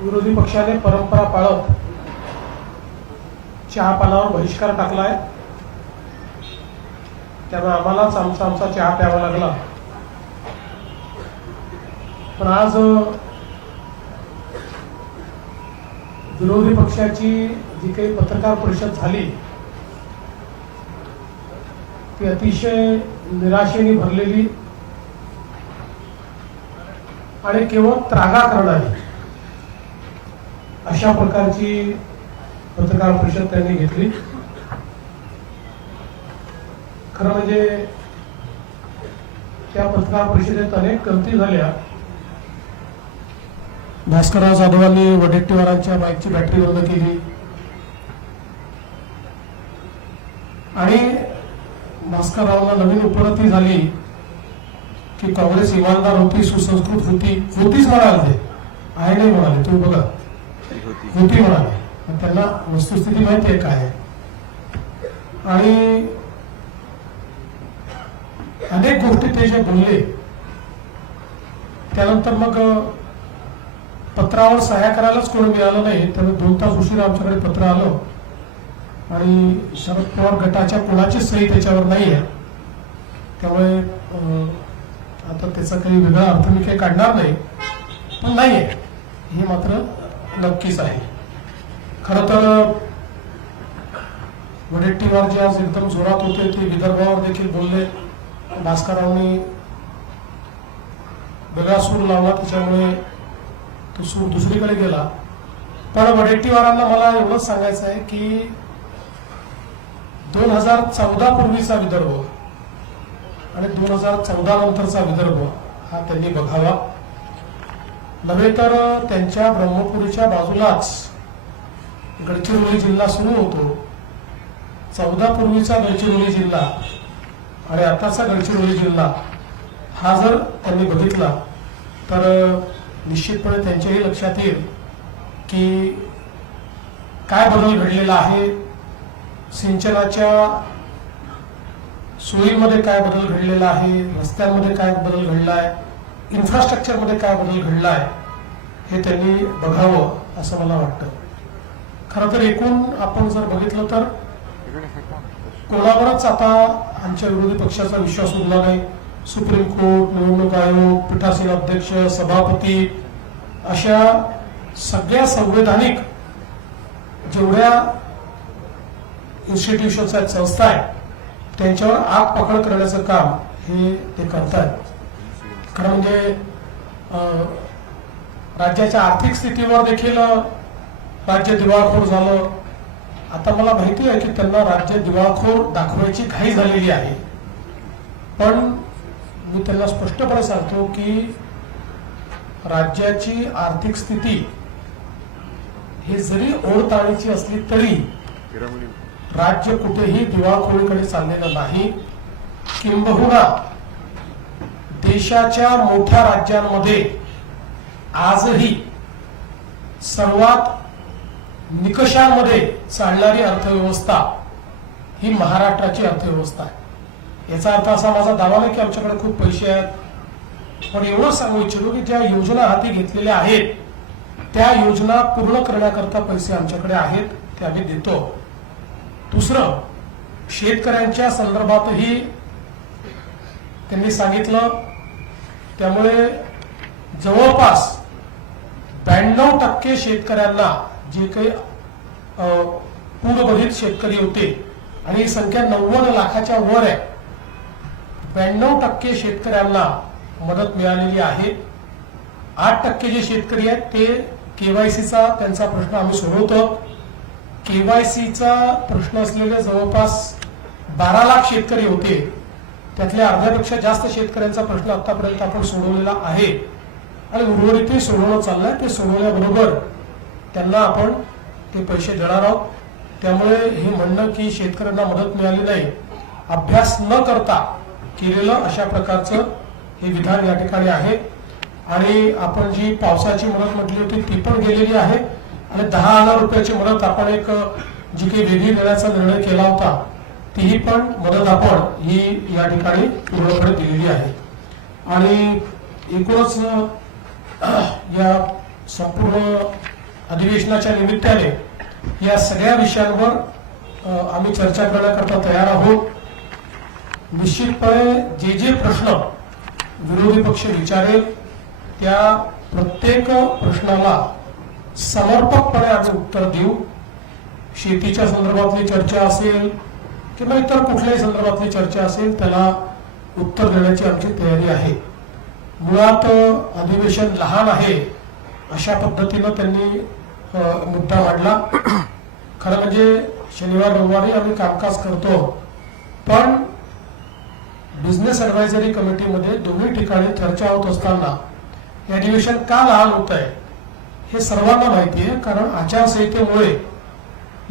विरोधी पक्षाने परंपरा पाळत चहा पानावर बहिष्कार टाकलाय, त्यामुळे आम्हालाच आमचा चहा प्यावा लागला। पण आज विरोधी पक्षाची जी काही पत्रकार परिषद झाली ती अतिशय निराशेने भरलेली आणि केवळ त्रागा करणारी अशा प्रकारची पत्रकार परिषद त्यांनी घेतली। खरं म्हणजे त्या पत्रकार परिषदेत अनेक गलती झाल्या। भास्करराव जाधवांनी वडेट्टीवारांच्या बाईकची बॅटरी बंद केली आणि भास्कररावला नवीन उपरती झाली की काँग्रेस इमानदार होती, सुसंस्कृत होतीच म्हणाले, ते आहे नाही म्हणाले, तुम्ही बघा होती म्हणाले, त्यांना वस्तुस्थिती माहिती आहे काय। आणि अनेक गोष्टी ते जे बोलले त्यानंतर मग पत्रावर सह्या करायलाच कोणी मिळालं नाही, त्यामुळे 2 तास उशिरा आमच्याकडे पत्र आलं आणि शरद पवार गटाच्या कोणाचीच सही त्याच्यावर नाही आहे। त्यामुळे आता त्याचा काही वेगळा अर्थ मी काही काढणार नाही, पण नाही आहे हे मात्र नक्कीच आहे। खरं तर वडेट्टीवार जे आज एकदम जोरात होते ते विदर्भावर देखील बोलले। भास्कररावनी वेगळा सूर लावला, त्याच्यामुळे तो सूर दुसरीकडे गेला। पण वडेट्टीवारांना मला एवढंच सांगायचं आहे की 2014 पूर्वीचा विदर्भ आणि 2014 नंतरचा विदर्भ हा त्यांनी बघावा, नव्हे तर त्यांच्या ब्रह्मपुरीच्या बाजूलाच गडचिरोली जिल्हा सुरू होतो। 14 पूर्वीचा गडचिरोली जिल्हा आणि आताचा गडचिरोली जिल्हा हा जर त्यांनी बघितला तर निश्चितपणे त्यांच्याही लक्षात येईल की काय बदल घडलेला आहे, सिंचनाच्या सोयीमध्ये काय बदल घडलेला आहे, रस्त्यांमध्ये काय बदल घडला आहे, इन्फ्रास्ट्रक्चरमध्ये काय बदल घडला आहे, हे त्यांनी बघावं असं मला वाटतं। खरं तर एकूण आपण जर बघितलं तर कोणावरच आता आमच्या विरोधी पक्षाचा विश्वास उरला नाही। सुप्रीम कोर्ट, निवडणूक आयोग, पीठासीन अध्यक्ष, सभापती अशा सगळ्या संवैधानिक जेवढ्या इन्स्टिट्यूशन्स आहेत, संस्था आहेत, त्यांच्यावर आग पकड करण्याचं काम हे ते करतात। खरं म्हणजे राज्याच्या आर्थिक स्थितीवर देखील राज्य दिवाळखोर झालं। आता मला माहिती आहे की त्यांना राज्य दिवाळखोर दाखवायची घाई झालेली आहे, पण मी त्यांना स्पष्टपणे सांगतो की राज्याची आर्थिक स्थिती ही जरी ओढताणीची असली तरी राज्य कुठेही दिवाळखोरीकडे चाललेलं नाही। किंबहुना देशाच्या मोठ्या राज्यांमध्ये आजही सर्वात निकषांमध्ये चालणारी अर्थव्यवस्था ही महाराष्ट्राची अर्थव्यवस्था आहे। याचा अर्थ असा माझा दावा नाही की आमच्याकडे खूप पैसे आहेत, पण एवढं सांगू इच्छितो की ज्या योजना हाती घेतलेल्या आहेत त्या योजना पूर्ण करण्याकरता पैसे आमच्याकडे आहेत, ते आम्ही देतो। दुसरं, शेतकऱ्यांच्या संदर्भातही त्यांनी सांगितलं, त्यामुळे जवळपास 92% शेतकऱ्यांना जे काही पूरबाधित शेतकरी होते आणि ही संख्या 90 लाखाच्या वर आहे, 92% शेतकऱ्यांना मदत मिळालेली आहे। 8% जे शेतकरी आहेत ते केवायसीचा त्यांचा प्रश्न आम्ही सोडवतो। केवायसीचा प्रश्न असलेले जवळपास 12 लाख शेतकरी होते, त्यातल्या अर्ध्यापेक्षा जास्त शेतकऱ्यांचा प्रश्न आतापर्यंत आपण सोडवलेला आहे आणि उर्वरितही सोडवणं चाललंय। ते सोडवल्याबरोबर त्यांना आपण ते पैसे देणार आहोत। त्यामुळे हे म्हणणं की शेतकऱ्यांना मदत मिळाली नाही, अभ्यास न करता केलेलं अशा प्रकारचं हे विधान या ठिकाणी आहे। आणि आपण जी पावसाची मदत म्हटली होती ती पण गेलेली आहे आणि 10,000 रुपयाची मदत आपण एक जी काही वेगळी देण्याचा निर्णय केला होता तीही पण मदत आपण ही या ठिकाणी पूर्णपणे दिलेली आहे। आणि एकूणच या संपूर्ण अधिवेशनाच्या निमित्ताने या सगळ्या विषयांवर आम्ही चर्चा करण्याकरता तयार आहोत. निश्चितपणे जे जे प्रश्न विरोधी पक्ष विचारेल त्या प्रत्येक प्रश्नाला समर्पकपणे आम्ही उत्तर देऊ. शेतीच्या संदर्भातली चर्चा असेल किंवा इतर कुठल्याही संदर्भातली चर्चा असेल त्याला उत्तर देण्याची आमची तयारी आहे. मुळात अधिवेशन लहान आहे अशा पद्धतीनं त्यांनी मुद्दा मांडला. खरं म्हणजे शनिवार रविवारी आम्ही कामकाज करतो, पण बिझनेस ऍडव्हायझरी कमिटीमध्ये दोन्ही ठिकाणी चर्चा होत असताना हे अधिवेशन का लहान होत आहे हे सर्वांना माहिती आहे. कारण आचारसंहितेमुळे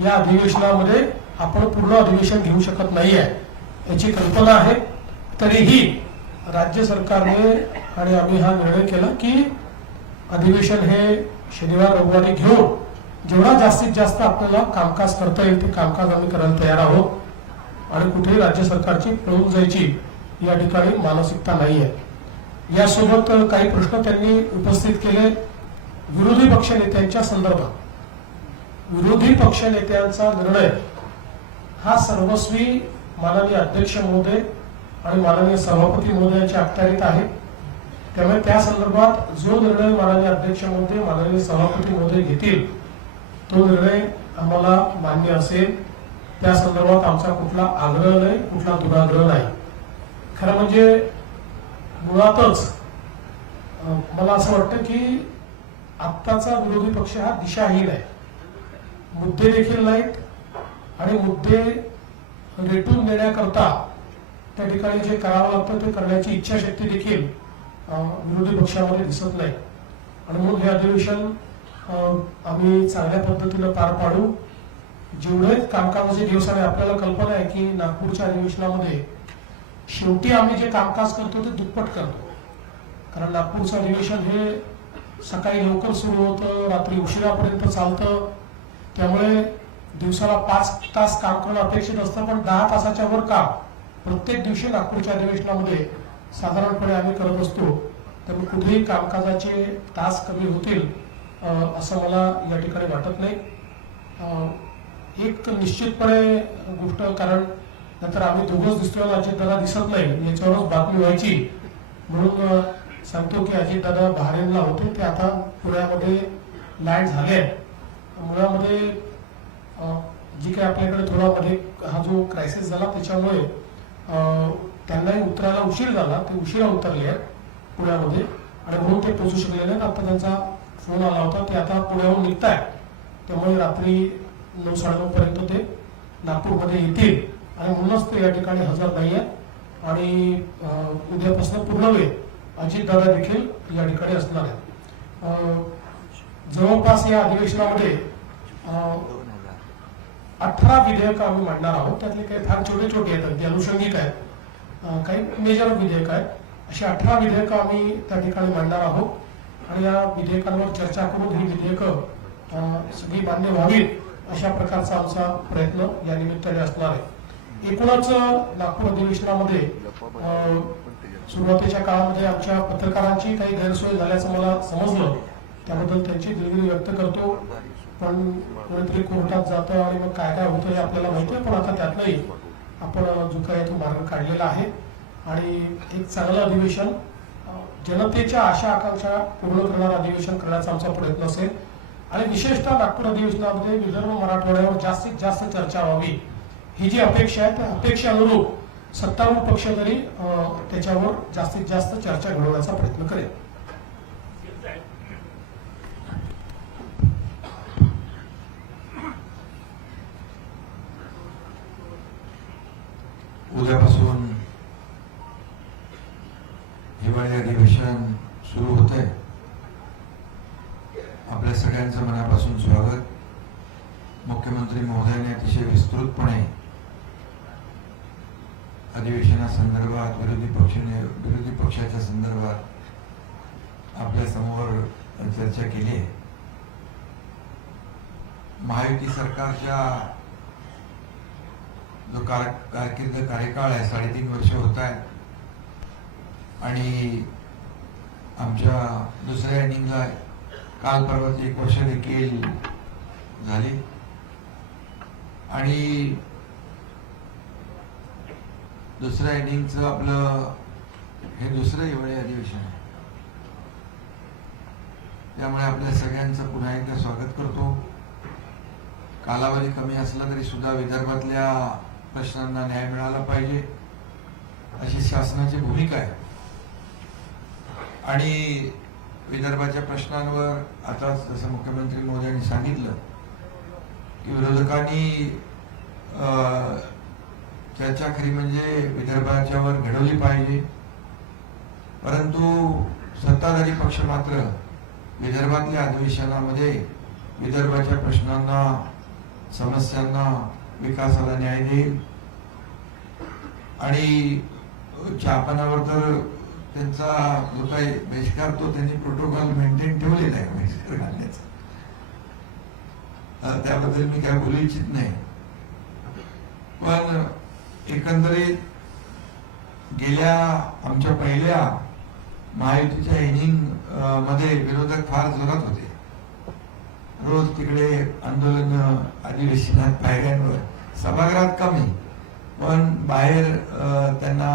या अधिवेशनामध्ये आपण पूर्ण अधिवेशन घेऊ शकत नाही आहे याची कल्पना आहे. तरीही राज्य सरकारने आणि आम्ही हा निर्णय केला की अधिवेशन हे शनिवार रविवारी घेऊन जेवढा जास्तीत जास्त आपल्याला कामकाज करता येईल ते कामकाज आम्ही करायला तयार आहोत. आणि कुठेही राज्य सरकारची पळून जायची या ठिकाणी मानसिकता नाही आहे. यासोबत काही प्रश्न त्यांनी उपस्थित केले विरोधी पक्षनेत्यांच्या संदर्भात. विरोधी पक्षनेत्यांचा निर्णय हा सर्वस्वी माननीय अध्यक्ष महोदय आणि माननीय सभापती महोदयांच्या अखत्यारीत आहे. त्यामुळे त्या संदर्भात जो निर्णय माननीय अध्यक्ष महोदय माननीय सभापती महोदय घेतील तो निर्णय आम्हाला मान्य असेल. त्या संदर्भात आमचा कुठला आग्रह नाही, कुठला दुराग्रह नाही. खरं म्हणजे मुळातच मला असं वाटतं की आत्ताचा विरोधी पक्ष हा दिशाहीन आहे. मुद्दे देखील नाहीत आणि मुद्दे रेटून देण्याकरता त्या ठिकाणी जे करावं लागतं ते करण्याची इच्छाशक्ती देखील विरोधी पक्षामध्ये दिसत नाही. आणि म्हणून हे अधिवेशन आम्ही चांगल्या पद्धतीनं पार पाडू. जेवढे कामकाजाचे दिवस आहे आपल्याला कल्पना आहे की नागपूरच्या अधिवेशनामध्ये शेवटी आम्ही जे कामकाज करतो ते दुप्पट करतो. कारण नागपूरचं अधिवेशन हे सकाळी लवकर सुरू होतं, रात्री उशिरापर्यंत चालतं. त्यामुळे दिवसाला 5 तास काम करणं अपेक्षित असतं, पण 10 तासाच्या वर काम प्रत्येक दिवशी नागपूरच्या अधिवेशनामध्ये साधारणपणे आम्ही करत असतो. त्यामुळे कुठेही कामकाजाचे तास कमी होतील असं मला या ठिकाणी वाटत नाही. एक निश्चितपणे गोष्ट, कारण नंतर आम्ही दोघंच दिसतोय अजितदादा दिसत नाही याच्यावरच बातमी व्हायची, म्हणून सांगतो की अजितदादा बहारेनला होते, ते आता पुण्यामध्ये लँड झाले. मुळामध्ये जी काही आपल्याकडे थोडा मध्ये हा जो क्रायसिस झाला त्याच्यामुळे त्यांनाही उतरायला उशीर झाला, ते उशिरा उतरले आहेत पुण्यामध्ये आणि म्हणून ते पोहोचू शकले नाहीत. आता त्यांचा फोन आला होता, ते आता पुण्याहून निघताय. त्यामुळे रात्री 9-9:30 पर्यंत ते नागपूरमध्ये येतील आणि म्हणूनच ते या ठिकाणी हजर नाही आहेत. आणि उद्यापासून पूर्ण वेळ अजितदादा देखील या ठिकाणी असणार आहेत. जवळपास या अधिवेशनामध्ये 18 विधेयक आम्ही मांडणार आहोत. त्यातले काही फार छोटे छोटे आहेत, अगदी अनुषंगिक आहेत, काही मेजर विधेयक आहेत. अशी 18 विधेयक आम्ही त्या ठिकाणी मांडणार आहोत. आणि या विधेयकांवर चर्चा करून ही विधेयकं सगळी मान्य व्हावीत अशा प्रकारचा आमचा प्रयत्न या निमित्ताने असणार आहे. एकूणच नागपूर अधिवेशनामध्ये सुरुवातीच्या काळामध्ये आमच्या पत्रकारांची काही गैरसोय झाल्याचं मला समजलं, त्याबद्दल त्यांची दिलगिरी व्यक्त करतो. पण कोणीतरी कोर्टात जातं आणि मग काय काय होतं हे आपल्याला माहिती आहे, पण आता त्यातलंही आपण जो काही तो मार्ग काढलेला आहे आणि एक चांगलं अधिवेशन, जनतेच्या आशा आकांक्षा पूर्ण करणारं अधिवेशन करण्याचा आमचा प्रयत्न असेल. आणि विशेषतः नागपूर अधिवेशनामध्ये विदर्भ मराठवाड्यावर जास्तीत जास्त चर्चा व्हावी ही जी अपेक्षा आहे त्या अपेक्षेअनुरूप सत्तारूढ पक्ष तरी त्याच्यावर जास्तीत जास्त चर्चा घडवण्याचा प्रयत्न करेल. उद्यापासून हिवाळी अधिवेशन सुरू होते. आपल्या सगळ्यांचं मनापासून स्वागत. मुख्यमंत्री महोदयांनी अतिशय विस्तृतपणे अधिवेशनासंदर्भात विरोधी पक्षाच्या संदर्भात आपल्या समोर चर्चा केली आहे. महायुती सरकारच्या जो कार्यकाळ आहे 3.5 वर्ष होत आहे आणि आमच्या दुसऱ्या इनिंगला काल परवाच 1 वर्ष देखील झाली आणि दुसऱ्या इनिंगचं आपलं हे दुसरं हिवाळी अधिवेशन आहे. त्यामुळे आपल्या सगळ्यांचं पुन्हा एकदा स्वागत करतो. कालावधी कमी असला तरी सुद्धा विदर्भातल्या प्रश्नांना न्याय मिळाला पाहिजे अशी शासनाची भूमिका आहे आणि विदर्भाच्या प्रश्नांवर आता जसं मुख्यमंत्री महोदयांनी सांगितलं की विरोधकांनी चर्चा खरी म्हणजे विदर्भाच्यावर घडवली पाहिजे, परंतु सत्ताधारी पक्ष मात्र विदर्भातल्या अधिवेशनामध्ये विदर्भाच्या प्रश्नांना, समस्यांना, विकासाला न्याय देईल आणि चहापानावर तर त्यांचा जो काही बहिष्कार तो त्यांनी प्रोटोकॉल मेंटेन ठेवलेला आहे बहिष्कार घालण्याचा. त्याबद्दल मी काय बोलू इच्छित नाही, पण एकंदरीत गेल्या आमच्या पहिल्या महायुतीच्या इनिंग मध्ये विरोधक फार जोरात होते. रोज तिकडे आंदोलन, अधिवेशनात, पायऱ्यांवर, सभागृहात कमी, पण बाहेर त्यांना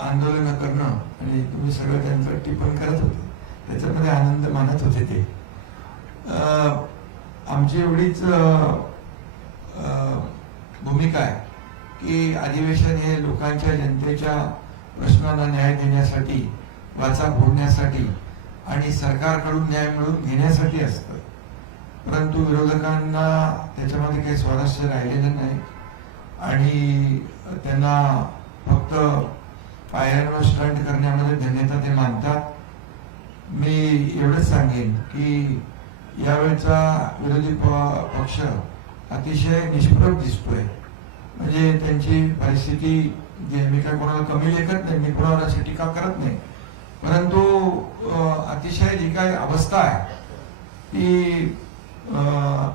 आंदोलन करणं आणि तुम्ही सगळं त्यांचं टिप्पण करत होते, त्याच्यामध्ये आनंद मानत होते. ते आमची एवढीच भूमिका आहे की अधिवेशन हे लोकांच्या, जनतेच्या प्रश्नांना न्याय देण्यासाठी, वाचा फोडण्यासाठी आणि सरकारकडून न्याय मिळवून घेण्यासाठी असतं. परंतु विरोधकांना त्याच्यामध्ये काही स्वारस्य राहिलेलं नाही आणि त्यांना फक्त पायऱ्यांवर स्टंट करण्यामध्ये धन्यता ते मानतात. मी एवढंच सांगेन की यावेळचा विरोधी पक्ष अतिशय निष्प्रभ दिसतोय. म्हणजे त्यांची परिस्थिती, मी काय कोणाला कमी लेखत नाही, मी कोणाला अशी टीका करत नाही, परंतु अतिशय जी काही अवस्था आहे ती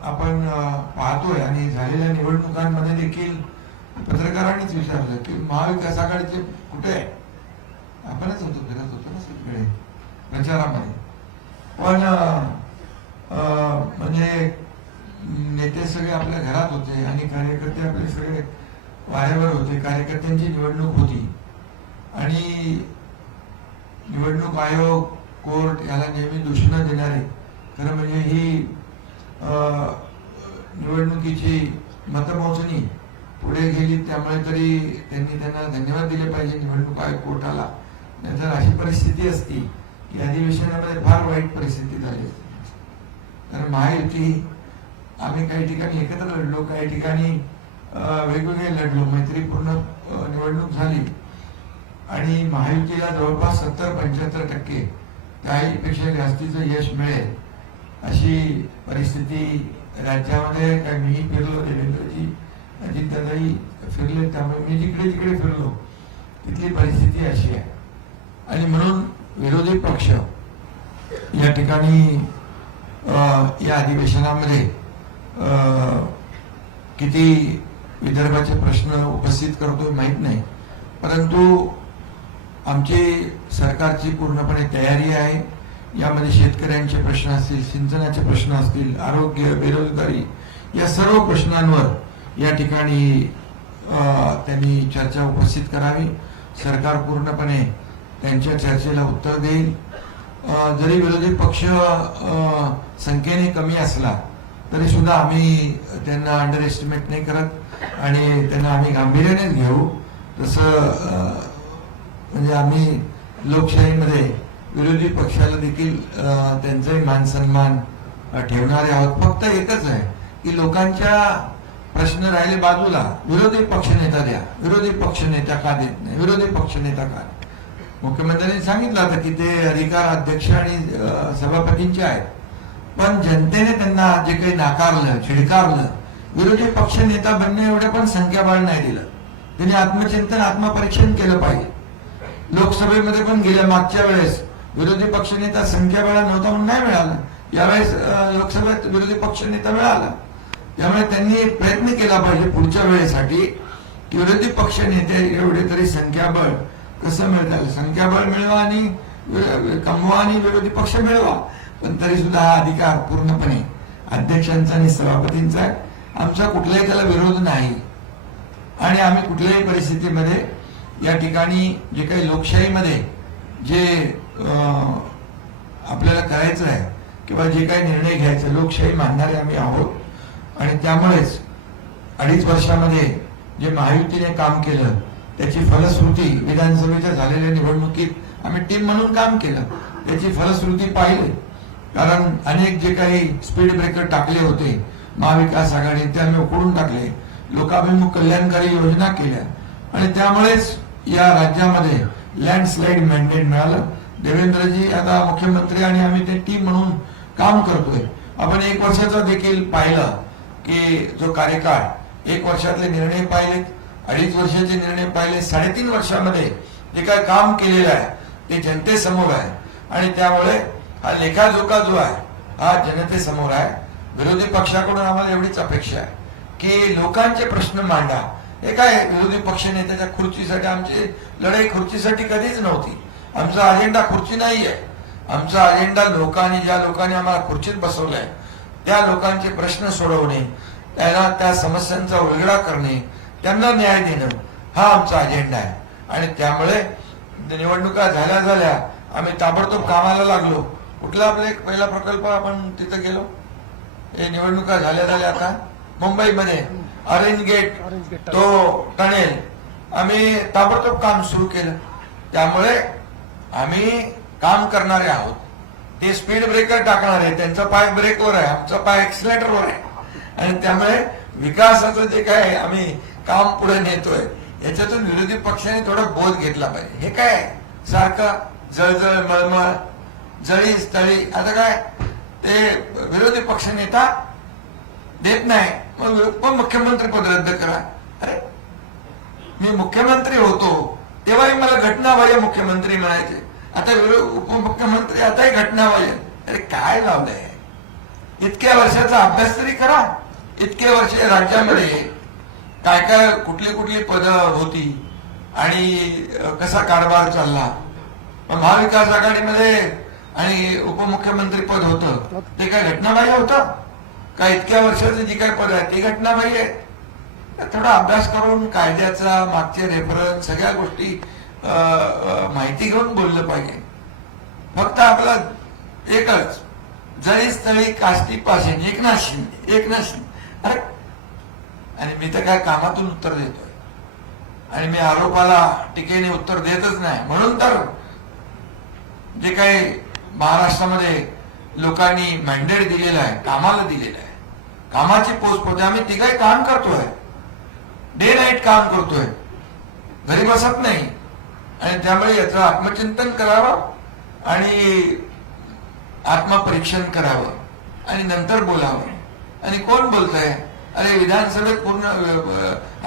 आपण पाहतोय. आणि झालेल्या निवडणुकांमध्ये देखील पत्रकारांनीच विचारलं की महाविकास आघाडीचे कुठे आहे, आपणच होतो, फिरत होतो ना सगळीकडे प्रचारामध्ये, पण म्हणजे नेते सगळे आपल्या घरात होते आणि कार्यकर्ते आपले सगळे वाऱ्यावर होते. कार्यकर्त्यांची निवडणूक होती आणि निवडणूक आयोग, कोर्ट याला नेहमी दूषणं देणारे, खरं म्हणजे ही निवडणुकीची मतमोजणी पुढे गेली, त्यामुळे तरी त्यांनी त्यांना धन्यवाद दिले पाहिजे निवडणूक आयोग, कोर्टाला. नाहीतर अशी परिस्थिती असती की अधिवेशनामध्ये फार वाईट परिस्थिती झाली असती. कारण महायुती, आम्ही काही ठिकाणी एकत्र लढलो, काही ठिकाणी वेगवेगळे लढलो, मैत्रीपूर्ण निवडणूक झाली आणि महायुतीला जवळपास 70-75% त्याहीपेक्षा जास्तीचं यश मिळेल अशी परिस्थिती राज्यामध्ये. काय मीही फिरलो, देवेंद्रजी, अजितदादाही फिरले, त्यामुळे मी जिकडे जिकडे फिरलो तिथली परिस्थिती अशी आहे. आणि म्हणून विरोधी पक्ष या ठिकाणी या अधिवेशनामध्ये किती विदर्भाचे प्रश्न उपस्थित करतोय माहित नाही, परंतु आमची सरकारची पूर्णपणे तयारी आहे. यामध्ये शेतकऱ्यांचे प्रश्न असतील, सिंचनाचे प्रश्न असतील, आरोग्य, बेरोजगारी, या सर्व प्रश्नांवर या ठिकाणी त्यांनी चर्चा उपस्थित करावी. सरकार पूर्णपणे त्यांच्या चर्चेला उत्तर देईल. जरी विरोधी पक्ष संख्येने कमी असला तरी सुद्धा आम्ही त्यांना अंडर एस्टिमेट नाही करत आणि त्यांना आम्ही गांभीर्यानेच घेऊ. तसं म्हणजे आम्ही लोकशाहीमध्ये विरोधी पक्षाला देखील त्यांचाही मान सन्मान ठेवणारे आहोत. फक्त एकच आहे की लोकांच्या प्रश्न राहिले बाजूला, विरोधी पक्षनेता द्या, विरोधी पक्षनेता का देत नाही, विरोधी पक्षनेता का. मुख्यमंत्र्यांनी सांगितलं होतं की ते अधिकार अध्यक्ष आणि सभापतींचे आहेत, पण जनतेने त्यांना जे काही नाकारलं, छिडकारलं, विरोधी पक्षनेता बनणे एवढे पण संख्याबळ नाही दिलं. त्यांनी आत्मचिंतन, आत्मपरीक्षण केलं पाहिजे. लोकसभेमध्ये पण गेल्या मागच्या वेळेस विरोधी पक्षनेता संख्याबळ नव्हता म्हणून नाही मिळाला, यावेळेस लोकसभेत विरोधी पक्षनेता मिळाला. त्यामुळे त्यांनी प्रयत्न केला पाहिजे पुढच्या वेळेसाठी की विरोधी पक्ष नेते एवढे तरी संख्याबळ कसं मिळतं, संख्याबळ मिळवा आणि कमवा आणि विरोधी पक्ष मिळवा, पण तरी सुद्धा हा अधिकार पूर्णपणे अध्यक्षांचा आणि सभापतींचा आहे. आमचा कुठलाही त्याला विरोध नाही आणि आम्ही कुठल्याही परिस्थितीमध्ये या ठिकाणी जे काही लोकशाहीमध्ये जे आपल्याला करायचं आहे किंवा जे काही निर्णय घ्यायचे लोकशाही मानणारे आम्ही आहोत आणि त्यामुळेच 2.5 वर्षामध्ये जे महायुतीने काम केलं त्याची फलश्रुती विधानसभेच्या झालेल्या निवडणुकीत आम्ही टीम म्हणून काम केलं, त्याची फलश्रुती पाहिली. कारण अनेक जे काही स्पीड ब्रेकर टाकले होते महाविकास आघाडी ते आम्ही उकडून टाकले, लोकाभिमुख कल्याणकारी योजना केल्या आणि त्यामुळेच या राज्यामध्ये लँडस्लाइड मॅन्डेट मिळालं. देवेंद्रजी आता मुख्यमंत्री आणि आम्ही ते टीम म्हणून काम करतोय. आपण 1 वर्षाचा देखील पाहिलं की जो कार्यकाळ 1 वर्षातले निर्णय पाहिले, 2.5 वर्षाचे निर्णय पाहिले, 3.5 वर्षामध्ये जे काय काम केलेलं आहे ते जनतेसमोर आहे आणि त्यामुळे हा लेखाजोखा जो आहे हा जनतेसमोर आहे. विरोधी पक्षाकडून आम्हाला एवढीच अपेक्षा आहे की लोकांचे प्रश्न मांडा. हे काय विरोधी पक्ष नेत्याच्या खुर्चीसाठी, आमची लढाई खुर्चीसाठी कधीच नव्हती. आमचा अजेंडा खुर्ची नाहीये. आमचा अजेंडा लोकांनी, ज्या लोकांनी आम्हाला खुर्चीत बसवलंय त्या लोकांचे प्रश्न सोडवणे, त्यांना त्या समस्यांचा उलगडा करणे, त्यांना न्याय देणं हा आमचा अजेंडा आहे. आणि त्यामुळे निवडणुका झाल्या आम्ही ताबडतोब कामाला लागलो. कुठला आपला एक पहिला प्रकल्प आपण तिथं गेलो, हे निवडणुका झाल्या आता मुंबईमध्ये ऑरेंज गेट तो टनेल आम्ही ताबडतोब काम सुरू केलं. त्यामुळे आम्ही काम करणारे आहोत. ते स्पीड ब्रेकर टाकणारे, त्यांचा पाय ब्रेकवर आहे, आमचा पाय एक्सिलेटरवर आहे आणि त्यामुळे विकासाचं जे काय आम्ही काम पुढे नेतोय याच्यातून विरोधी पक्षाने थोडा बोध घेतला पाहिजे. हे काय सारखं जळजळ मळमळ जळी स्थळी, आता काय ते विरोधी पक्ष नेता देत नाही मग उपमुख्यमंत्री पद रद्द करा. अरे मी मुख्यमंत्री होतो तेव्हाही मला घटनाबाह्य मुख्यमंत्री म्हणायचे, आता उपमुख्यमंत्री आताही घटनाबाह्य. अरे काय लावलंय? इतक्या वर्षाचा अभ्यास तरी करा. इतके वर्ष राज्यामध्ये काय काय कुठली कुठली पदं होती आणि कसा कारभार चालला. महाविकास आघाडीमध्ये आणि उपमुख्यमंत्री पद होतं ते काय घटनाबाह्य होतं का? इतक्या वर्षाचं जी काय पद आहे ती घटनाबाह्य आहे. थोडा अभ्यास करून कायद्याचा मागचे रेफरन्स सगळ्या गोष्टी माहिती घेऊन बोललं पाहिजे. फक्त आपला एकच जळी स्थळी काष्टी पाशी एकनाथ शिंदे. अरे आणि मी तर काय कामातून उत्तर देतोय आणि मी आरोपाला टीकेने उत्तर देतच नाही. म्हणून तर जे काही महाराष्ट्रामध्ये लोकांनी मॅन्डेट दिलेलं आहे, कामाला दिलेलं आहे, कामाची पोच पोहोच आम्ही ती काही काम करतोय, डे नाईट काम करतोय, घरी बसत नाही. आणि त्यामुळे याचं आत्मचिंतन करावं आणि आत्मपरीक्षण करावं आणि नंतर बोलावं. आणि कोण बोलतंय? अरे विधानसभेत पूर्ण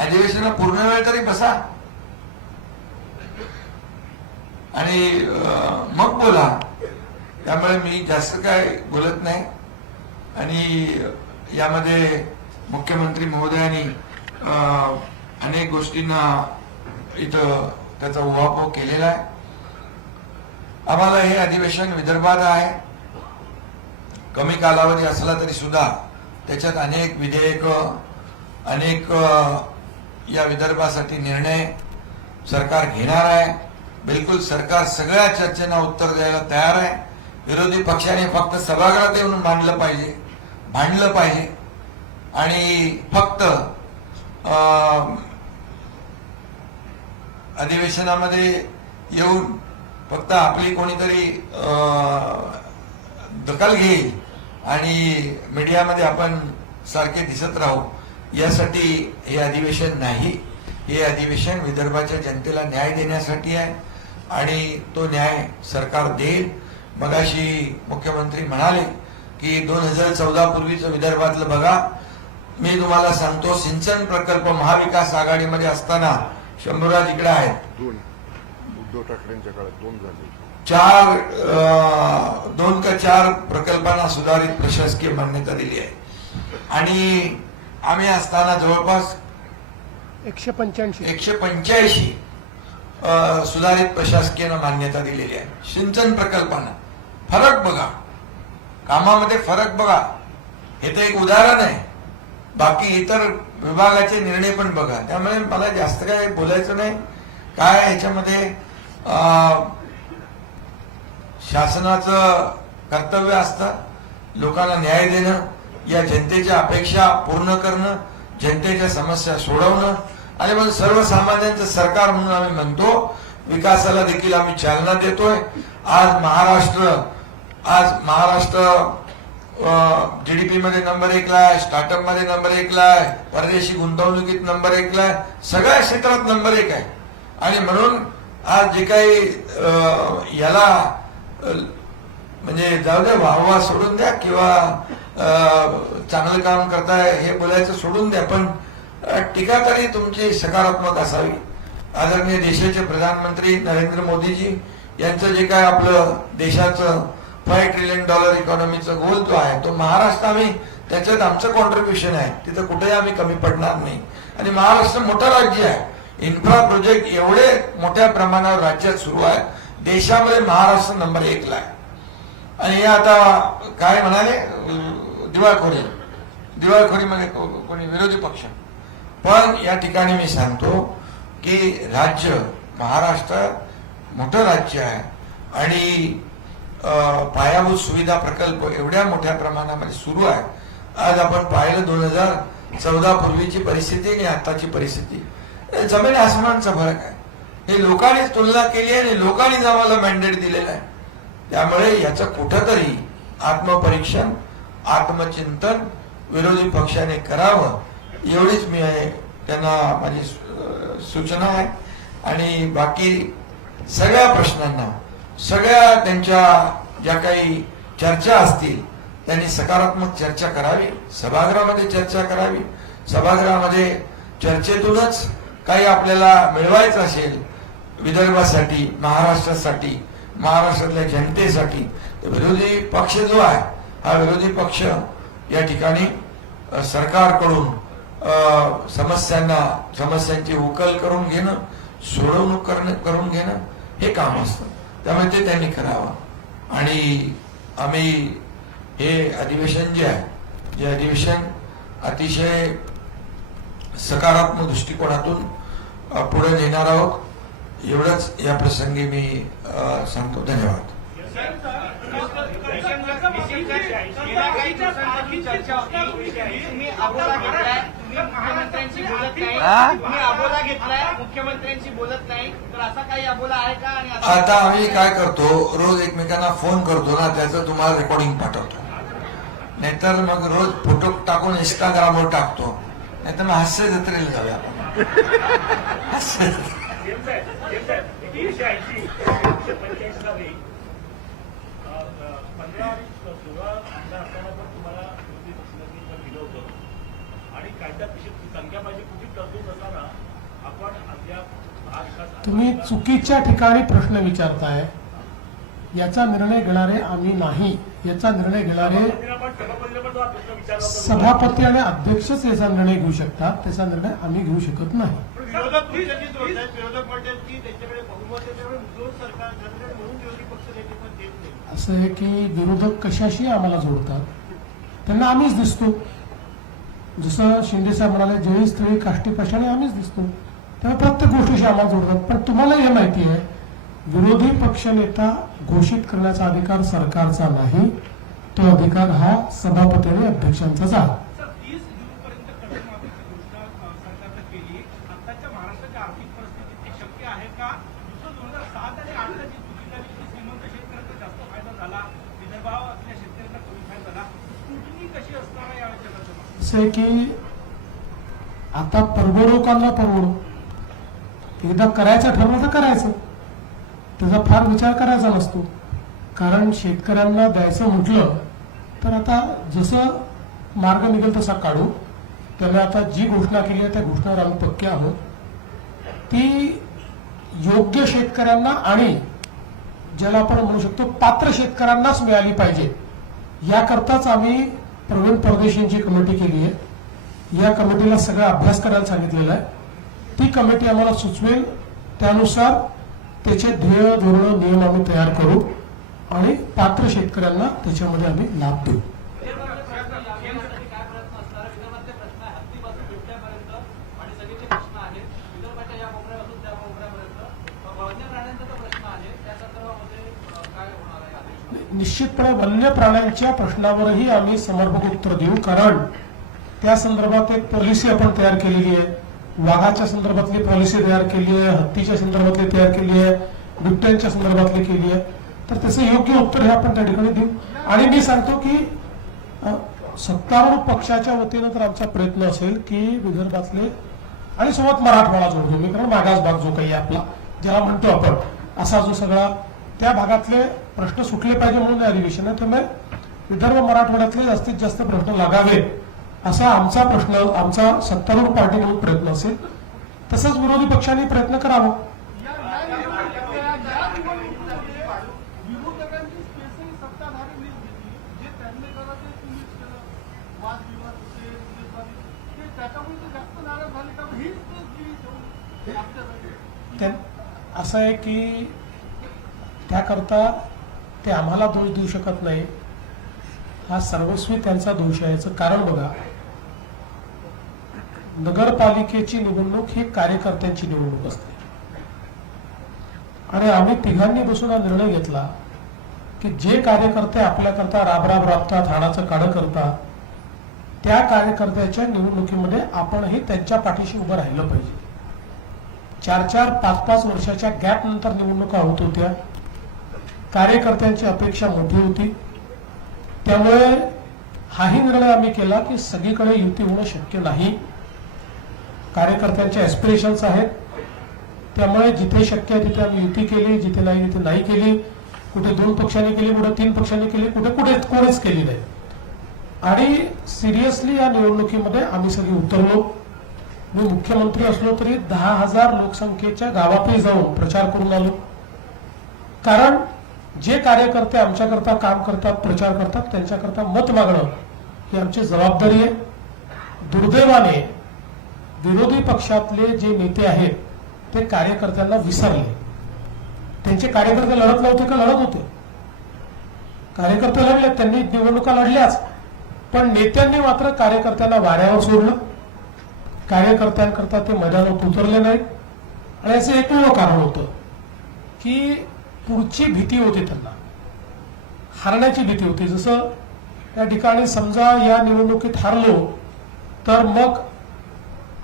अधिवेशनाला पूर्ण वेळ तरी बसा आणि मग बोला. त्यामुळे मी जास्त काय बोलत नाही. आणि यामध्ये मुख्यमंत्री महोदयांनी अनेक गोष्टींना इथं त्याचा उहापोह केलेला आहे. आम्हाला हे अधिवेशन विदर्भात आहे, कमी कालावधी असला तरी सुद्धा त्याच्यात अनेक विधेयक, अनेक या विदर्भासाठी निर्णय सरकार घेणार आहे. बिलकुल सरकार सगळ्या चर्चेला उत्तर द्यायला तयार आहे. विरोधी पक्षाने फक्त सभागृहात येऊन भांडलं पाहिजे आणि फक्त अधिवेशनामध्ये येऊन फक्त आपली कोणीतरी दखल घेईल आणि मीडियामध्ये आपण सारखे दिसत राहू, यासाठी हे अधिवेशन नाही. हे अधिवेशन विदर्भाच्या जनतेला न्याय देण्यासाठी आहे आणि तो न्याय सरकार देईल. मगाशी मुख्यमंत्री म्हणाले की 2014 पूर्वीचं विदर्भातलं बघा. मी तुम्हाला सांगतो, सिंचन प्रकल्प महाविकास आघाडीमध्ये असताना शंभूराज इकडे आहेत, उद्धव ठाकरेंच्या काळात 2 झाले, 2 का 4 प्रकल्पांना सुधारित प्रशासकीय मान्यता दिली आहे. आणि आम्ही असताना जवळपास 185 सुधारित प्रशासकीय मान्यता दिलेली आहे सिंचन प्रकल्पांना. फरक बघा. कामामध्ये फरक बघा. हे तर एक उदाहरण आहे, बाकी इतर विभागाचे निर्णय पण बघा. त्यामुळे मला जास्त काय बोलायचं नाही. काय याच्यामध्ये शासनाचं कर्तव्य असतं लोकांना न्याय देणं, या जनतेच्या अपेक्षा पूर्ण करणं, जनतेच्या समस्या सोडवणं, आणि मग सर्वसामान्यांचं सरकार म्हणून आम्ही म्हणतो. विकासाला देखील आम्ही चालना देतोय. आज महाराष्ट्र जीडीपी मध्ये नंबर 1 ला आहे, स्टार्टअप मध्ये नंबर 1 ला आहे, परदेशी गुंतवणुकीत नंबर 1 ला आहे, सगळ्या क्षेत्रात नंबर 1 आहे. आणि म्हणून आज जे काही याला म्हणजे जाऊ द्या, वाहवा सोडून द्या किंवा चांगलं काम करताय हे बोलायचं सोडून द्या, पण टीका तरी तुमची सकारात्मक असावी. आदरणीय देशाचे प्रधानमंत्री नरेंद्र मोदीजी यांचं जे काय आपलं देशाचं $5 ट्रिलियन इकॉनॉमीचा गोल जो आहे तो महाराष्ट्र, आम्ही त्याच्यात आमचं कॉन्ट्रीब्युशन आहे, तिथं कुठेही आम्ही कमी पडणार नाही. आणि महाराष्ट्र मोठं राज्य आहे, इन्फ्रा प्रोजेक्ट एवढे मोठ्या प्रमाणावर राज्यात सुरू आहे. देशामध्ये महाराष्ट्र नंबर 1 ला आहे. आणि हे आता काय म्हणाले, दिवाळखोरीमध्ये कोणी विरोधी पक्ष. पण या ठिकाणी मी सांगतो की राज्य महाराष्ट्र मोठं राज्य आहे आणि पायाभूत सुविधा प्रकल्प एवढ्या मोठ्या प्रमाणामध्ये सुरू आहे. आज आपण पाहिलं 2014 पूर्वीची परिस्थिती आणि आताची परिस्थिती, जमीन आसमानचा फरक आहे. हे लोकांनीच तुलना केली आणि लोकांनीच आम्हाला मॅन्डेट दिलेला आहे. त्यामुळे याचं कुठंतरी आत्मपरीक्षण, आत्मचिंतन विरोधी पक्षाने करावं, एवढीच मी त्यांना माझी सूचना आहे. आणि बाकी सगळ्या प्रश्नांना, सगळ्या त्यांच्या ज्या काही चर्चा असतील त्यांनी सकारात्मक चर्चा करावी, सभागृहामध्ये चर्चा करावी. सभागृहामध्ये चर्चेतूनच काही आपल्याला मिळवायचं असेल विदर्भासाठी, महाराष्ट्रासाठी, महाराष्ट्रातल्या जनतेसाठी, विरोधी पक्ष जो आहे हा विरोधी पक्ष या ठिकाणी सरकारकडून समस्यांची उकल करून घेणं, सोडवणूक करून घेणं हे काम असतं. त्यामुळे ते त्यांनी करावं. आणि आम्ही हे अधिवेशन जे आहे, जे अधिवेशन अतिशय सकारात्मक दृष्टिकोनातून पुढे नेणार आहोत, एवढंच या प्रसंगी मी सांगतो. धन्यवाद. मुख्यमंत्र्यांशी बोलत नाही तर असा काही अबोला आहे का? आणि आता आम्ही काय करतो, रोज एकमेकांना फोन करतो ना, त्याचं तुम्हाला रेकॉर्डिंग पाठवतो. नाहीतर मग रोज फोटो टाकून इंस्टाग्रामवर टाकतो, नाहीतर मग हास्य जत्रेला जाऊया आपण. हास्य 15-16 आमदार असताना पण तुम्हाला विरोधी पक्षाने दिलं होतं आणि कायद्यात संख्या पाहिजे कुठे तरतूद नसताना आपण अद्याप तुम्ही चुकीच्या ठिकाणी प्रश्न विचारताय. याचा निर्णय घेणारे आम्ही नाही, याचा निर्णय घेणारे सभापती आणि अध्यक्षच याचा निर्णय घेऊ शकतात. त्याचा निर्णय आम्ही घेऊ शकत नाही. विरोधक म्हणतात की त्याच्याकडे बहुमत त्याच्यामुळे सरकार म्हणून विरोधी पक्ष नेते पण देत नाही. असं आहे की विरोधक कशाशी आम्हाला जोडतात, त्यांना आम्हीच दिसतो. जसं शिंदे साहेब म्हणाले, जळी स्थळी काष्टी पाषाणी आम्हीच दिसतो. त्यामुळे प्रत्येक गोष्टीशी आम्हाला जोडतात. पण तुम्हाला हे माहिती आहे, विरोधी पक्षनेता घोषित करण्याचा अधिकार सरकारचा नाही, तो अधिकार हा सभापती आणि अध्यक्षांचाच आहे. 30 जूनपर्यंत कर्जमाफीची घोषणा सरकारनं केली. आताच्या महाराष्ट्राच्या आर्थिक परिस्थितीत ते शक्य आहे का? दुसरं 2007 आणि 8ला जी चुकी झाली की श्रीमंत शेतकऱ्यांचा जास्त फायदा झाला, विदर्भातल्या शेतकऱ्यांना कमी फायदा झाला, स्क्रुटनी कशी असणार या जगात? असं आहे की आता परवडोकांना परवडो, एकदा करायचं ठरवलं तर करायचं, त्याचा फार विचार करायचा नसतो. कारण शेतकऱ्यांना द्यायचं म्हटलं तर आता जसं मार्ग निघेल तसा काढू. त्याने आता जी घोषणा केली आहे त्या घोषणावर आम्ही पक्के आहोत. ती योग्य शेतकऱ्यांना आणि ज्याला आपण म्हणू शकतो पात्र शेतकऱ्यांनाच मिळाली पाहिजे, याकरताच आम्ही प्रवीण परदेशींची कमिटी केली आहे. या कमिटीला सगळा अभ्यास करायला सांगितलेला आहे. ती कमिटी आम्हाला सुचवेल, त्यानुसार त्याचे ध्येय, धोरण, नियम आम्ही तयार करू आणि पात्र शेतकऱ्यांना त्याच्यामध्ये आम्ही लाभ देऊ. निश्चितपणे वन्य प्राण्यांच्या प्रश्नावरही आम्ही समर्पक उत्तर देऊ, कारण त्या संदर्भात एक पॉलिसी आपण तयार केलेली आहे. वाघाच्या संदर्भातली पॉलिसी तयार केली आहे, हत्तीच्या संदर्भातली तयार केली आहे, बिबट्यांच्या संदर्भातली केली आहे. तर त्याचं योग्य उत्तर हे आपण त्या ठिकाणी देऊ. आणि मी सांगतो की सत्तारूढ पक्षाच्या वतीनं तर आमचा प्रयत्न असेल की विदर्भातले आणि सोबत मराठवाडा जोडतो मी, कारण मागास भाग जो काही आहे आपला ज्याला म्हणतो आपण, असा जो सगळा त्या भागातले प्रश्न सुटले पाहिजे म्हणून अधिवेशन आहे. त्यामुळे विदर्भ मराठवाड्यातले जास्तीत जास्त प्रश्न लागावेत असा आमचा प्रश्न, आमचा सत्तारूढ पार्टी म्हणून प्रयत्न असेल. तसंच विरोधी पक्षांनी प्रयत्न करावा. विरोधकांची स्पेशली सत्ताधारी वीज घेतली, जे त्यांनी केलं ते तुम्हीच केलं. वादविवाद होते, ते त्याच्यामुळे ते जास्त नाराज झाले का? हीच जी आमच्या असं आहे की त्याकरता ते आम्हाला दोष देऊ शकत नाही. हा सर्वस्वी त्यांचा दोष आहे. याचं कारण बघा, नगरपालिकेची निवडणूक ही कार्यकर्त्यांची निवडणूक असते आणि आम्ही तिघांनी बसून हा निर्णय घेतला की जे कार्यकर्ते आपल्याकरता राबराब राबतात, हाडाचं काढं करतात, त्या कार्यकर्त्याच्या निवडणुकीमध्ये आपणही त्यांच्या पाठीशी उभं राहिलं पाहिजे. 4-4, 5-5 वर्षाच्या गॅप नंतर निवडणुका होत होत्या. कार्यकर्त्यांची अपेक्षा मोठी होती. त्यामुळे हाही निर्णय आम्ही केला की सगळीकडे युती होणं शक्य नाही. कार्यकर्त्यांचे ॲस्पिरेशन्स आहेत. त्यामुळे जिथे शक्य आहे तिथे आम्ही युती केली, जिथे नाही तिथे नाही केली. कुठे 2 पक्षांनी केली, कुठे 3 पक्षांनी केली, कुठे कोणीच केली नाही. आणि सिरियसली या निवडणुकीमध्ये आम्ही सगळे उतरलो. मी मुख्यमंत्री असलो तरी 10,000 लोकसंख्येच्या गावातही जाऊन प्रचार करून आलो. कारण जे कार्यकर्ते आमच्याकरता काम करतात, प्रचार करतात, त्यांच्याकरता मत मागणं ही आमची जबाबदारी आहे. दुर्दैवाने विरोधी पक्षातले जे नेते आहेत ते कार्यकर्त्यांना विसरले. त्यांचे कार्यकर्ते लढत नव्हते का? लढत होते. कार्यकर्ते लढले, त्यांनी निवडणुका लढल्याच, पण नेत्यांनी मात्र कार्यकर्त्यांना वाऱ्यावर सोडलं. कार्यकर्त्यांकरता ते मैदानात उतरले नाहीत. आणि याचं एकमेव कारण होतं की पुढची भीती होती, त्यांना हारण्याची भीती होती. जसं या ठिकाणी समजा या निवडणुकीत हारलो तर मग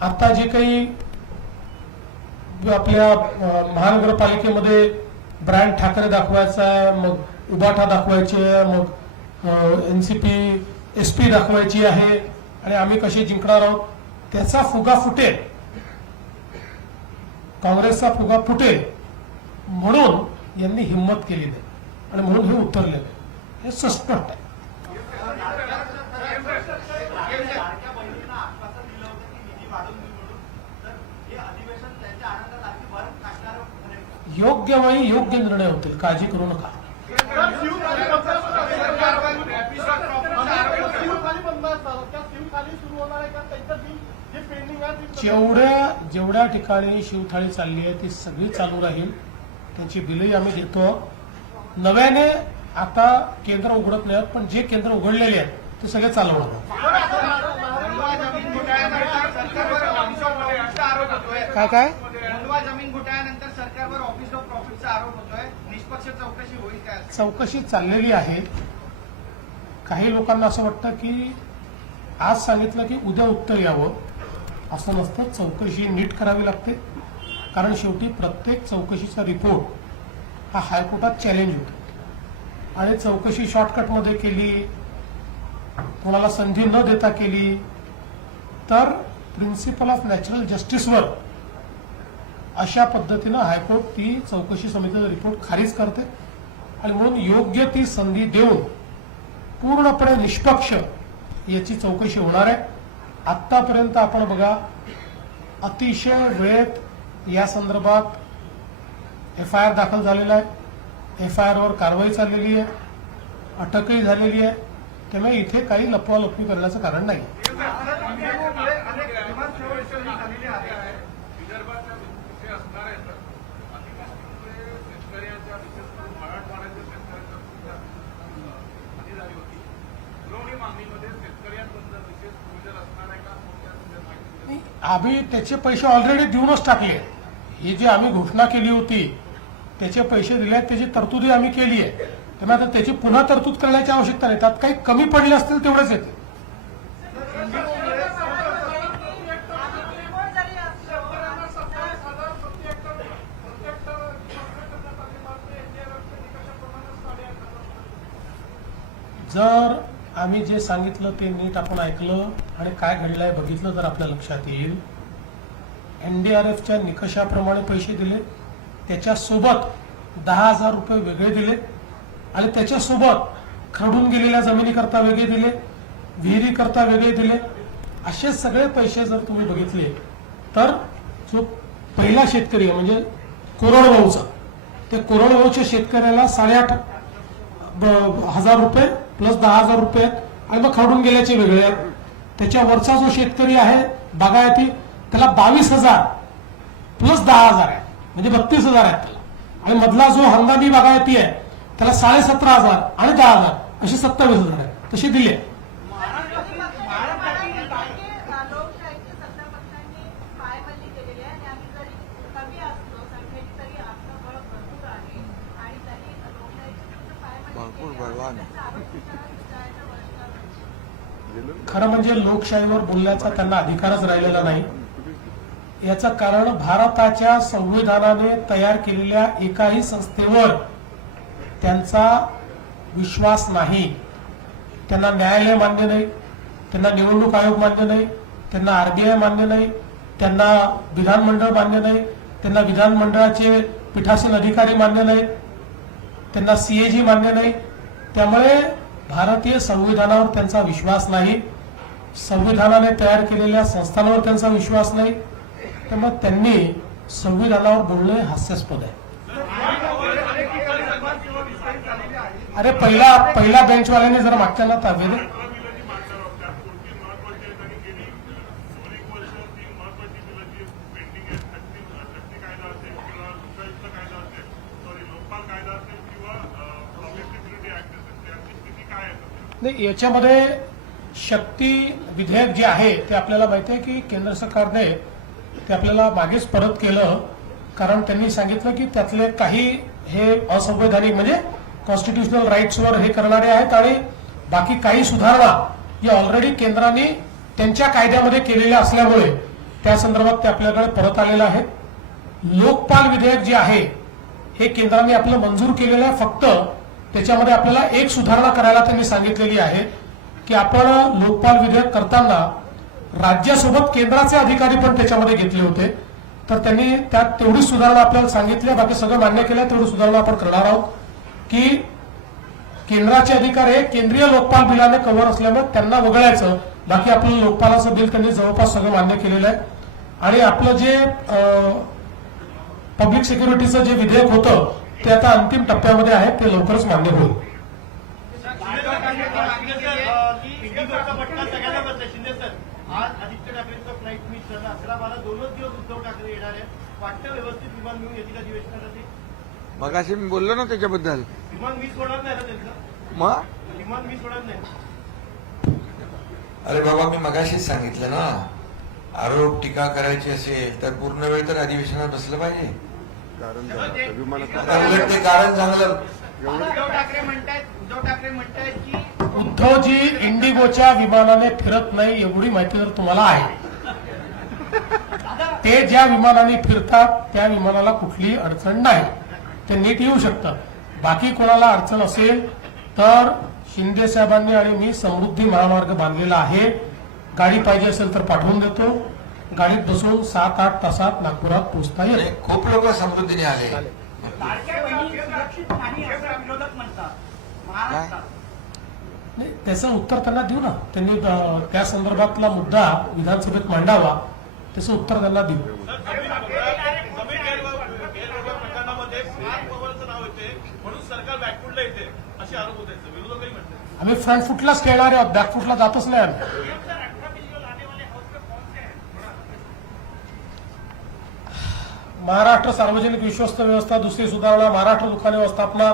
आता जे काही आपल्या महानगरपालिकेमध्ये ब्रँड ठाकरे दाखवायचा आहे, मग उबाठा दाखवायची आहे, मग एनसीपी एसपी दाखवायची आहे आणि आम्ही कसे जिंकणार आहोत, त्याचा फुगा फुटेल, काँग्रेसचा फुगा फुटेल म्हणून यांनी हिंमत केली नाही आणि म्हणून हे उतरले नाही. हे सस्पष्ट आहे. योग्य वेळी योग्य निर्णय होतील, काळजी करू नका. जेवढ्या ठिकाणी शिवथाळी चालली आहे ती सगळी चालू राहील. त्यांची बिलही आम्ही देतो. नव्याने आता केंद्र उघडत नाहीत, पण जे केंद्र उघडलेले आहेत ते सगळे चालवणार. काय जमीन घोटाळ्यानंतर सरकारवर ऑफिस ऑफ प्रॉफिटचा आरोप होतोय. निष्पक्ष चौकशी होईल काय? चौकशी चाललेली आहे. काही लोकांना असं वाटतं की आज सांगितलं की उद्या उत्तर यावं, असं नसतं. चौकशी नीट करावी लागते, कारण शेवटी प्रत्येक चौकशीचा रिपोर्ट हा हायकोर्टात चॅलेंज होतो आणि चौकशी शॉर्टकटमध्ये केली, कोणाला संधी न देता केली तर प्रिन्सिपल ऑफ नॅचरल जस्टिसवर अशा पद्धतीनं हायकोर्ट ती चौकशी समितीचा रिपोर्ट खारिज करते आणि म्हणून योग्य ती संधी देऊन पूर्णपणे निष्पक्ष याची चौकशी होणार आहे. आत्तापर्यंत आपण बघा, अतिशय वेळेत या संदर्भात FIR दाखल झालेला आहे. FIR वर कारवाई चाललेली आहे, अटकही झालेली आहे. त्यामुळे इथे काही लपवालपवी करण्याचं कारण नाही. आम्ही त्याचे पैसे ऑलरेडी देऊनच टाकले. ही जी आम्ही घोषणा केली होती त्याचे पैसे दिले आहेत, त्याची तरतुदी आम्ही केली आहे. त्यामुळे आता त्याची पुन्हा तरतूद करण्याची आवश्यकता नाही. त्यात काही कमी पडले असतील तेवढेच येते. जर आम्ही जे सांगितलं ते नीट आपण ऐकलं आणि काय घडलंय बघितलं तर आपल्या लक्षात येईल. एनडीआरएफच्या निकषाप्रमाणे पैसे दिले, त्याच्यासोबत 10,000 रुपये वेगळे दिले आणि त्याच्यासोबत खरडून गेलेल्या जमिनीकरता वेगळे दिले, विहिरीकरता वेगळे दिले. असे सगळे पैसे जर तुम्ही बघितले तर जो पहिला शेतकरी आहे म्हणजे कोरडवाहूचा, ते कोरडवाहूच्या शेतकऱ्याला 8,500 रुपये प्लस 10,000 रुपये आहेत आणि मग खरडून गेल्याचे वेगळे आहेत. त्याच्यावरचा जो शेतकरी आहे बागायती त्याला 22,000 प्लस 10,000 आहे म्हणजे 32,000 आहेत त्याला. आणि मधला जो हंगामी बागायती आहे त्याला 17,500 आणि 10,000 असे 27,000 आहेत. तसे दिले. लोकशाहीची सत्ता पक्षांनी पायमल्ली केलेली आहे आणि आम्ही जरी कमी असलो संख्येने तरी आपलं बळ भरपूर आहे आणि त्यांनी लोकशाहीची भरपूर बळवान आहे. खरं म्हणजे लोकशाहीवर बोलण्याचा त्यांना अधिकारच राहिलेला नाही. याचं कारण भारताच्या संविधानाने तयार केलेल्या एकाही संस्थेवर त्यांचा विश्वास नाही. त्यांना न्यायालय मान्य नाही, त्यांना निवडणूक आयोग मान्य नाही, त्यांना आरबीआय मान्य नाही, त्यांना विधानमंडळ मान्य नाही, त्यांना विधानमंडळाचे पीठासीन अधिकारी मान्य नाहीत, त्यांना सीएजी मान्य नाही. त्यामुळे भारतीय संविधानावर त्यांचा विश्वास नाही, संविधानाने तयार केलेल्या संस्थांवर त्यांचा विश्वास नाही. त्यामुळे त्यांनी संविधानावर बोलणे हास्यास्पद आहे. अरे पहिला बेंचवाल्याने जर मागच्यांना ताब्यात दे. नाही, याच्यामध्ये शक्ती विधेयक जे आहे ते आपल्याला माहिती आहे की केंद्र सरकारने ते आपल्याला मागेच परत केलं. कारण त्यांनी सांगितलं की त्यातले काही हे असंवैधानिक म्हणजे कॉन्स्टिट्युशनल राईट्सवर हे करणारे आहेत आणि बाकी काही सुधारणा या ऑलरेडी केंद्राने त्यांच्या कायद्यामध्ये केलेल्या असल्यामुळे त्या संदर्भात ते आपल्याकडे परत आलेलं आहे. लोकपाल विधेयक जे आहे हे केंद्राने आपलं मंजूर केलेलं आहे. फक्त त्याच्यामध्ये आपल्याला एक सुधारणा करायला त्यांनी सांगितलेली आहे की आपण लोकपाल विधेयक करताना राज्यासोबत केंद्राचे अधिकारी पण त्याच्यामध्ये घेतले होते. तर त्यांनी त्यात तेवढी सुधारणा आपल्याला सांगितली. बाकी सगळं मान्य केलं. तेवढी सुधारणा आपण करणार आहोत की केंद्राचे अधिकारी हे केंद्रीय लोकपाल बिलाने कव्हर असल्यामुळे त्यांना वगळायचं. बाकी आपलं लोकपालाचं बिल त्यांनी जवळपास सगळं मान्य केलेलं आहे. आणि आपलं जे पब्लिक सिक्युरिटीचं जे विधेयक होतं ते आता अंतिम टप्प्यामध्ये आहे. ते लवकरच मान्य होईल. शिंदे सर, आज आदित्य ठाकरेंचा फ्लाईट मिस झाला. 11-12 दोनच दिवस उद्धव ठाकरे येणार आहेत. वाटतं व्यवस्थित विमान मिळून येतील अधिवेशनासाठी? मगाशी मी बोललो ना त्याच्याबद्दल. विमान मिस होणार नाही ना त्यांचं? मग विमान मिस होणार नाही. अरे बाबा, मी मगाशीच सांगितलं ना, आरोप टीका करायची असेल तर पूर्ण वेळ तर अधिवेशनात बसलं पाहिजे. कारण झालं विमानात आता उलट ते कारण चांगलं. उद्धव ठाकरे म्हणतायत की उद्धवजी इंडिगोच्या विमानाने फिरत नाही एवढी माहिती जर तुम्हाला आहे. ते ज्या विमानाने फिरतात त्या विमानाला कुठलीही अडचण नाही. ते नीट येऊ शकतं. बाकी कोणाला अडचण असेल तर शिंदे साहेबांनी आणि मी समृद्धी महामार्ग बांधलेला आहे. गाडी पाहिजे असेल तर पाठवून देतो. गाडीत बसून 7-8 तासात नागपुरात पोहोचता येईल. खूप लोक समृद्धीने आले. लाडक्या बहिणी सुरक्षित नाही असं विरोधक म्हणतात महाराष्ट्रात. नाही, त्याचं उत्तर त्यांना देऊ ना. त्यांनी त्या संदर्भातला मुद्दा विधानसभेत मांडावा. त्याचं उत्तर त्यांना देऊ. प्रकरणामध्ये नाव येते म्हणून सरकार बॅकफुटला येते असे आरोप होत आहेत. विरोधकही म्हणतात आम्ही फ्रंट फुटलाच खेळणार आहोत, बॅकफुटला जातच नाही आम्ही. महाराष्ट्र सार्वजनिक विश्वस्त व्यवस्था दुसरी सुधारणा, महाराष्ट्र दुकाने व्यवस्थापना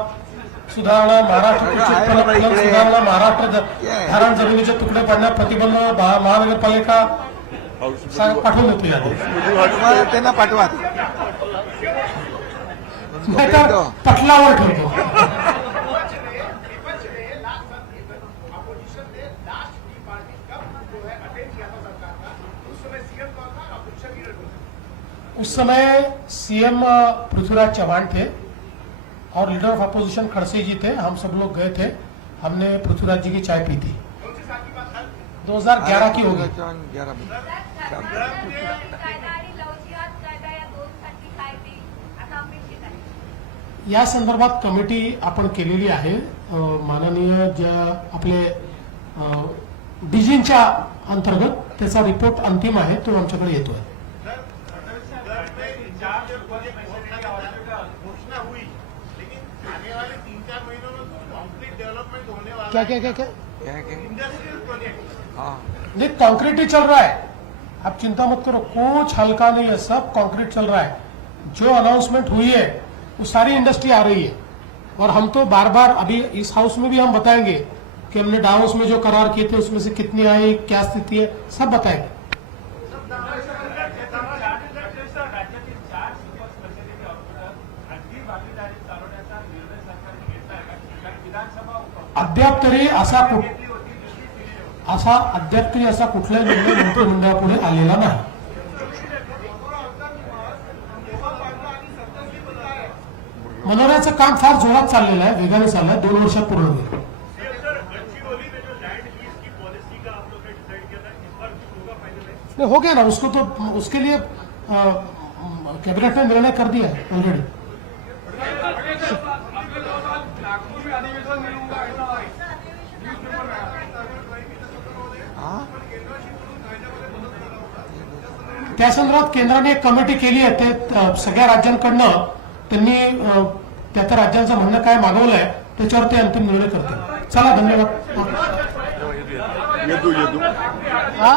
सुधारणा, महाराष्ट्र कृषी उत्पन्न सुधारणा, महाराष्ट्र धारण जमिनीचे तुकडे पडण्यास प्रतिबंध, महानगरपालिका पाठवून देतो यादी. तुम्हाला त्यांना पाठवा नाहीतर पटलावर ठेवतो. अपोजिशन ने लास्ट टी पार्टी कब जो है अटेंड किया था सरकार का, उस समय सीएम कौन था, अपोजिशन लीडर कौन था? उस समय सीएम पृथ्वीराज चौहान थे और लीडर ऑफ अपोजिशन खड़से जी थे. हम सब लोग गए थे, हमने पृथ्वीराज जी की चाय पी थी. कौन सी साल की बात है? 2011 की होगी. 11 कायदा आणि लवचिक कायदा या दोनसाठी काय ती आता अपेक्षित आहे. या संदर्भात कमिटी आपण केलेली आहे. माननीय ज्या आपले डीजींच्या अंतर्गत त्याचा रिपोर्ट अंतिम आहे, तो आमच्याकडे येतोय. घोषणा हुई, लेकिन आने वाले 3-4 महीनों में तो कंप्लीट डेवलपमेंट होने वाला क्या है. क्या क्या क्या इंडस्ट्रियल प्रोजेक्ट हाँ नहीं, कंक्रीट ही चल रहा है. आप चिंता मत करो, कुछ हल्का नहीं है, सब कंक्रीट चल रहा है. जो अनाउंसमेंट हुई है वो सारी इंडस्ट्री आ रही है. और हम तो बार बार अभी इस हाउस में भी हम बताएंगे कि हमने डाउस में जो करार किए थे उसमें से कितनी आई, क्या स्थिति है, सब बताएंगे. राज्यातील 4 सुपर स्पेशालिटी हॉस्पिटल खाजगी भागीदारी चालवण्याचा निर्णय सरकारने घेतला आहे का? कारण विधानसभा अद्याप तरी असा घेतली होती, दुसरी दिली होती. अद्याप तरी असा कुठलाही निर्णय मंत्रिमंडळापुढे आलेला नाही. मनोऱ्याचं काम फार जोरात चाललेलं आहे, वेगाने चाललंय. 2 वर्षात पूर्ण होईल. गडचिरोली में जो लैंड लीज की पॉलिसी का आप लोग ने डिसाइड किया था, इस बार कुछ होगा फाइनल है? नहीं, हो गया ना, उसको तो उसके लिए कैबिनेट ने निर्णय कर दिया है ऑलरेडी. हाँ त्या संदर्भात केंद्राने एक कमिटी केली आहे. ते सगळ्या राज्यांकडनं त्यांनी त्या त्या राज्यांचं म्हणणं काय मागवलंय त्याच्यावर ते अंतिम निर्णय करतील. चला, धन्यवाद. येदू हा?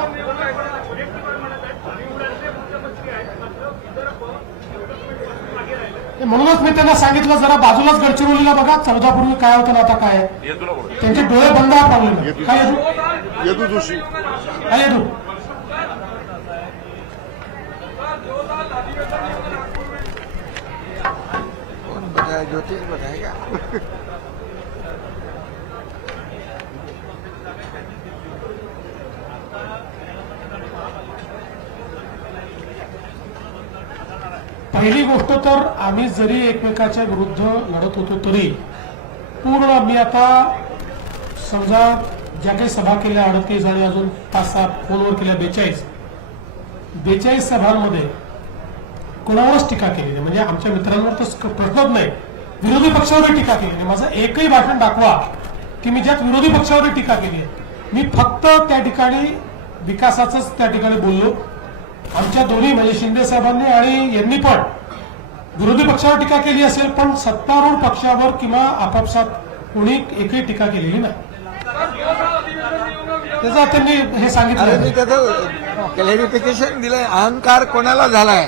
म्हणूनच मी त्यांना सांगितलं, जरा बाजूलाच गडचिरोलीला बघा, 14 पूर्वी काय होतं ना आता काय आहे. त्यांचे डोळे बंद हा प्रॉब्लेम आहे. काय येदू जोशी काय येतो. कौन बताया? ज्योतिष बताएगा. पहिली गोष्ट तर आम्ही जरी एकमेकाच्या विरुद्ध लढत होतो तरी पूर्ण, मी आता समजा ज्या काही सभा केल्या 38 आणि अजून 5-6 फोनवर केल्या 42 सभांमध्ये कोणावरच टीका केली नाही. म्हणजे आमच्या मित्रांवर तर प्रश्नच नाही, विरोधी पक्षावरही टीका केली नाही. माझं एकही भाषण दाखवा की मी ज्यात विरोधी पक्षावरही टीका केली आहे. मी फक्त त्या ठिकाणी विकासाचंच त्या ठिकाणी बोललो. आमच्या दोन्ही म्हणजे शिंदे साहेबांनी आणि यांनी पण विरोधी पक्षावर टीका केली असेल, पण सत्तारूढ पक्षावर किंवा आपापसात कोणी एकही टीका केलेली नाही. त्याचा त्यांनी हे अरे सांगितलं. मी त्याचं क्लॅरिफिकेशन दिलंय. अहंकार कोणाला झालाय?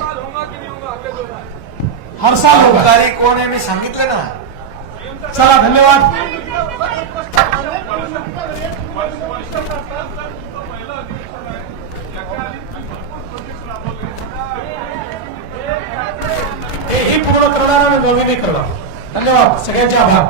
हर साल होगा. अहंकारी कोण आहे मी सांगितलं ना. चला, धन्यवाद. हे पूर्ण करणार आणि नवीन करणार. धन्यवाद, सगळ्यांचे आभार.